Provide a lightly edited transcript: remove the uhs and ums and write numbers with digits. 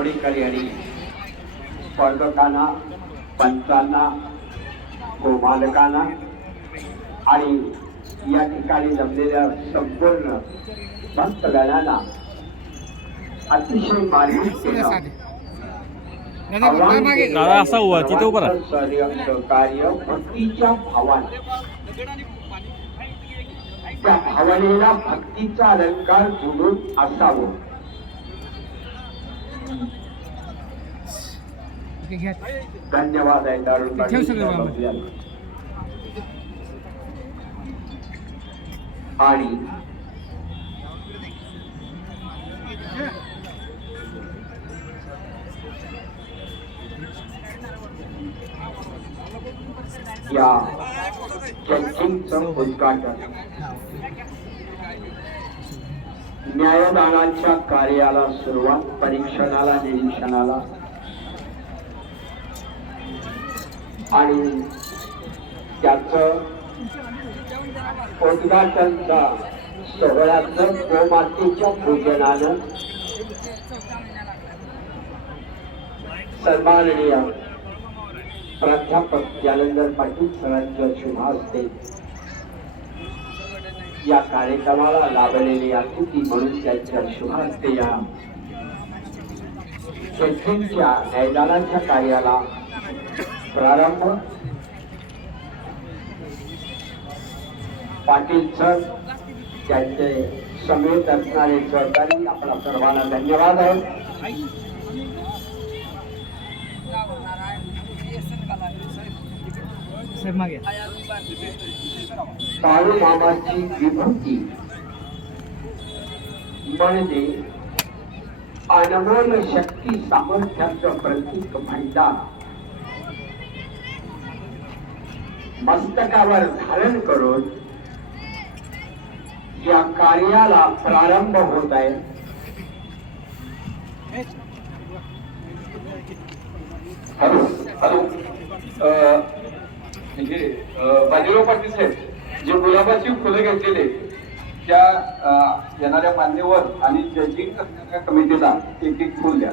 घोडेकर यांनी स्पर्धकांना, पंचांना, गोमालकांना आणि या ठिकाणी जमलेल्या संपूर्ण भक्तगणांना अतिशय मार्मिकतेनं दादा असा हुआ तिथे उभा राहा. सहकार्य भक्तीच्या भावाने, त्या भावनेला भक्तीचा अलंकार जुळून असावं. धन्यवाद आहे दारुण आणि या जंजींचं उद्घाटन न्यायदानाच्या कार्याला सुरुवात, परीक्षणाला, निरीक्षणाला आणि त्याचं उद्घाटनचा सोहळ्याचं गोमातेच्या पूजनानं सन्माननीय प्राध्यापक जालंधर पाटील सरांच्या शुभ हस्ते या कार्यक्रमाला लाभलेली अतिथी म्हणून त्यांच्या शुभ हस्ते या जंजींच्या न्यायदानाच्या कार्याला प्रारंभ. पाटील सर, त्यांचे समेत असणारे सहकारी, आपला सर्वांना धन्यवाद आहे. काळू मामाची विभूती म्हणजे अनमोल शक्ती सामर्थ्याचं प्रतीक भांडार मस्तकावर धारण करून या कार्याला प्रारंभ होत आहे. हॅलो हॅलो म्हणजे बाजीराव पाटील साहेब, जे गुलाबाची फुलं घेतलेले त्या येणाऱ्या मान्यवर आणि जजिंग कमिटीला एक एक फुल द्या.